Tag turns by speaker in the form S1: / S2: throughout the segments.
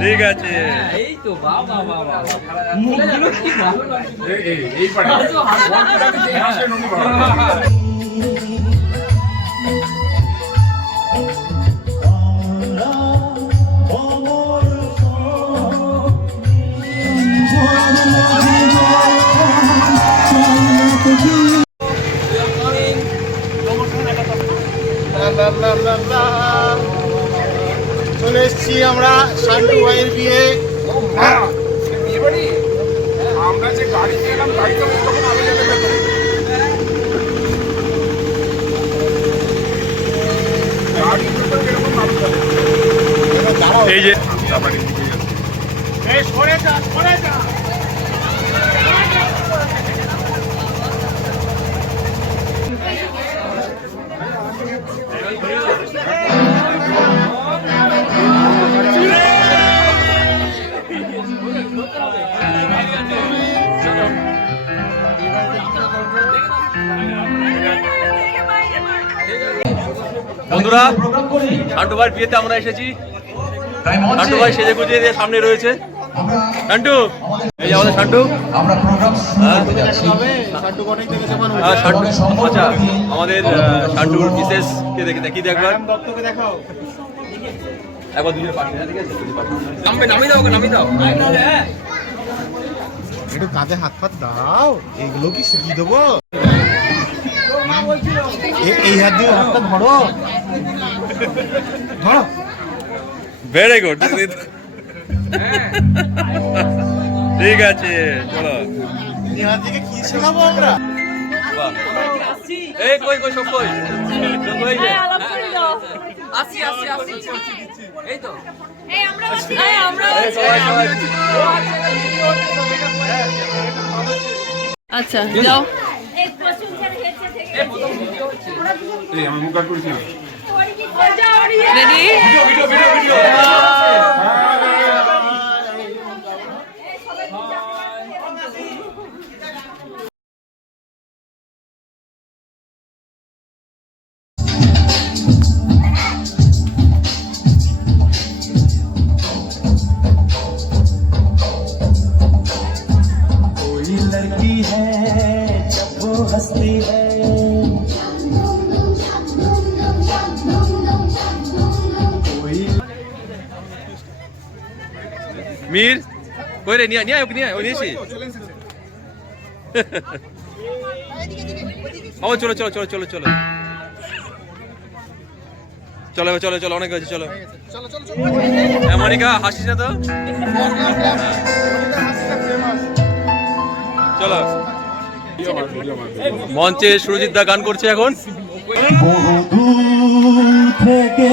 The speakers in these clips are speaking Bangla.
S1: ঠিক আছে।
S2: এই তো বাবা বাবা মুখগুলো কি ভালো লাগছে
S3: আমরা
S4: চলে এসেছি আমরা শান্টু ভাইয়ের বিয়ে।
S5: আমরা যে গাড়িতে এলাম গাড়িতে তখন আছে।
S1: এই যে
S4: সরে যা সরে যা।
S1: শান্টু বিয়েতে আমরা এসেছি। শান্টু ভাই সেজে গুজিয়ে দিয়ে সামনে রয়েছে। শান্টু এই আমাদের শান্টু।
S6: আমরা প্রোগ্রাম
S1: হ্যাঁ?
S6: করতে যাচ্ছি।
S4: শান্টু
S1: হ্যাঁ, আচ্ছা আমাদের শান্টুর বিশেষ কে দেখি দেখি দিয়ে একবার।
S4: দত্তকে দেখাও।
S1: একবার দুজনের পাশে ঠিক আছে?
S2: নামবে নামিয়ে দাও নামিয়ে দাও।
S4: একটু কাঁধে হাত ফাত দাও এগুলো কি শিখিয়ে দেবো? এই হাত দিয়ে হাতটা ধরো। ধরো।
S1: ভেরি গুড ঠিক আছে চলো।
S4: এই কি শেখাবো আমরা?
S1: এই কই কই সব কই? কই
S2: আসি আসি আসি। এই তো।
S7: এই আমরা আছি। এই আমরা
S1: সবাই সবাই।
S7: আচ্ছা যাও।
S5: এই আমি মুখ কাট করেছিলাম।
S3: कोई लड़की है जब वो हंसती है।
S1: মীর কই রে নিয়ে নিয়ে ওকে নিয়ে আয়, ও নিয়েছি। ও চলো চলো চলো চলো চলো। চলো চলো চলো অনেক হয়েছে চলো। হ্যাঁ, মনিকা হাসিস না তো? চলো। মঞ্চে সুরজিৎ দা গান করছে এখন।
S3: থেকে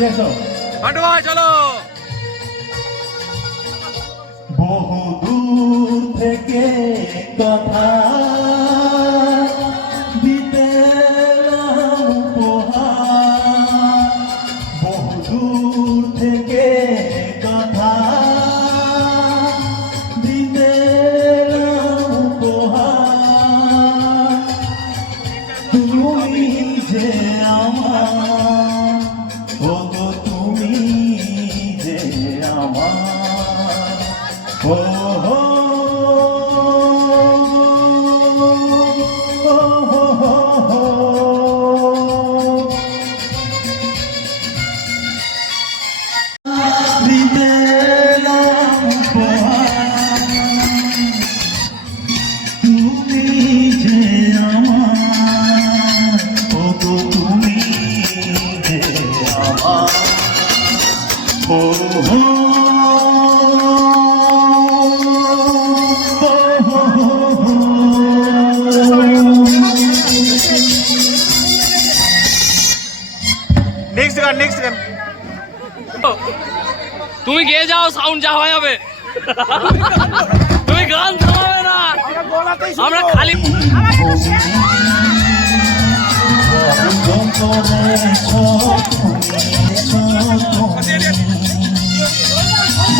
S3: চলে আসো।
S1: পান্ডু চলো।
S3: বহু দূর থেকে কথা
S4: গান নেক্সট গান
S2: তুমি গিয়ে যাও সাউন্ড যা হয় হবে। তুমি গান থামাবে না। আমরা খালি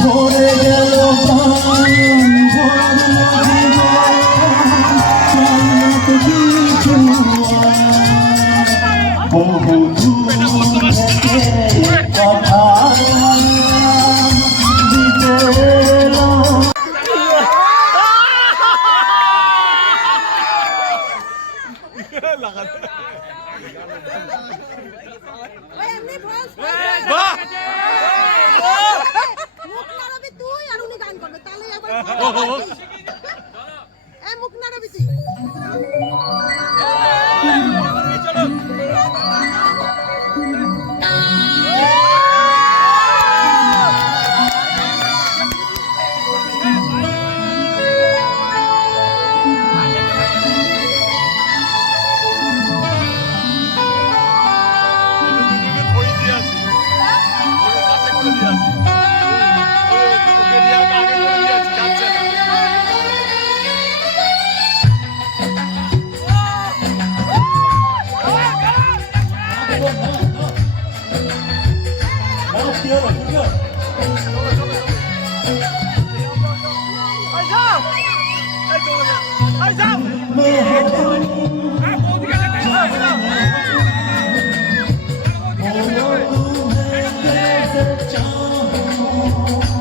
S8: ভরে গেল
S3: মুখ Oh,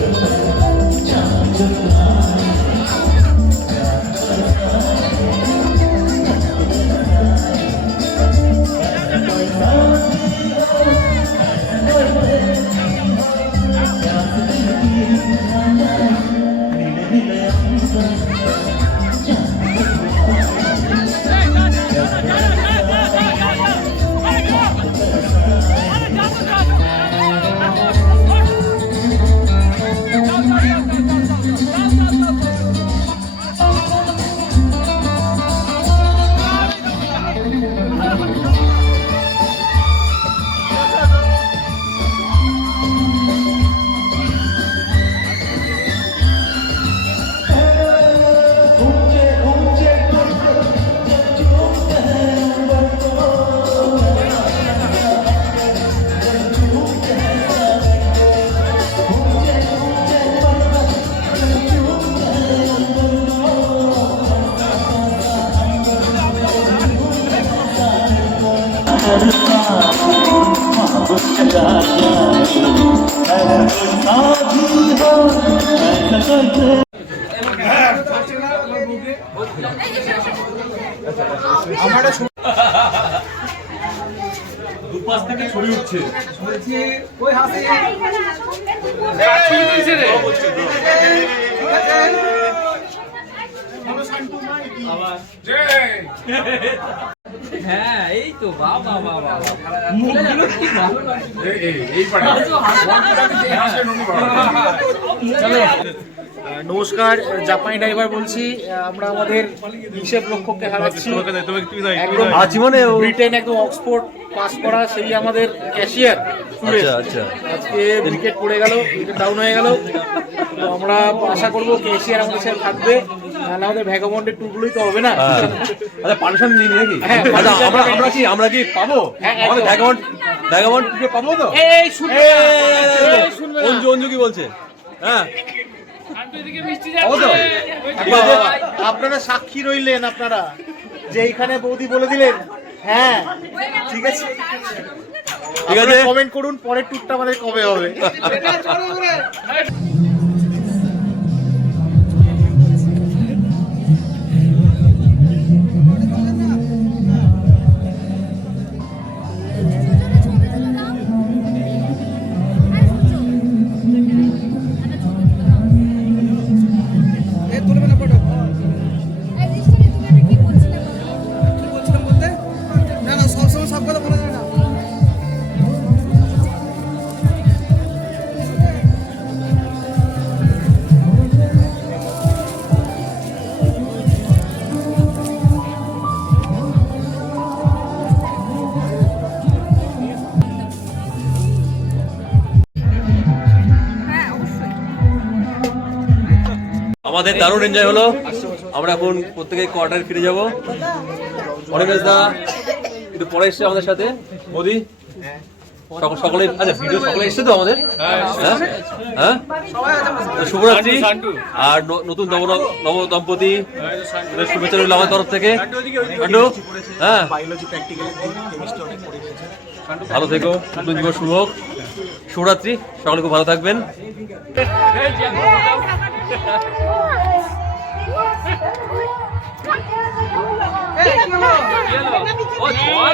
S3: Jump, jump.
S1: দুপাশ থেকে ছড়ি উঠছে।
S2: হ্যাঁ এই তো বাবা বাবা মুখগুলো কি ভালো
S5: এই পারে
S2: আজও হাসি।
S4: নমস্কার জাপানি ড্রাইভার বলছি আমরা আমাদের হিসেব রক্ষককে হারাচ্ছি। একদম
S1: আজীবনে
S4: ব্রিটেন একদম অক্সফোর্ড পাস করা সেই আমাদের ক্যাশিয়ার
S1: আচ্ছা আচ্ছা।
S4: আজকে উইকেট পড়ে গেল উইকেট ডাউন হয়ে গেল। তো আমরা আশা করব ক্যাশিয়ার আমাদের সাথে থাকবে আমাদের তো হবে না।
S1: হ্যাঁ। আচ্ছা নিই নাকি?
S4: হ্যাঁ,
S1: আচ্ছা আমরা আমরা কি আমরা কি পাবো?
S4: হ্যাঁ।
S1: আমাদের পাবো তো?
S4: এই শুনবে।
S1: অঞ্জু অঞ্জু কি বলছে? হ্যাঁ।
S4: আপনারা সাক্ষী রইলেন আপনারা যে এইখানে বৌদি বলে দিলেন হ্যাঁ ঠিক আছে।
S1: ঠিক আছে।
S4: কমেন্ট করুন পরের টুকটা আমাদের কবে হবে?
S1: আমাদের দারুণ এনজয় হলো। আমরা এখন প্রত্যেকে কোয়ার্টারে ফিরে যাব। অনিমেশ দা একটু পরে এসছে আমাদের সাথে। মোদি? সকলে আচ্ছা ভিডিও সকলে এসছে তো আমাদের? হ্যাঁ? হ্যাঁ? শুভরাত্রি। আর নতুন নব নব দম্পতি। শুভেচ্ছা রইল আমার তরফ থেকে। হ্যাঁ। ভালো থেকো। নতুন জীবন শুভ হোক। শুভরাত্রি। সকলে খুব ভালো থাকবেন।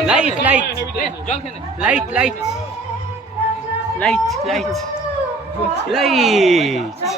S2: light light light light light light light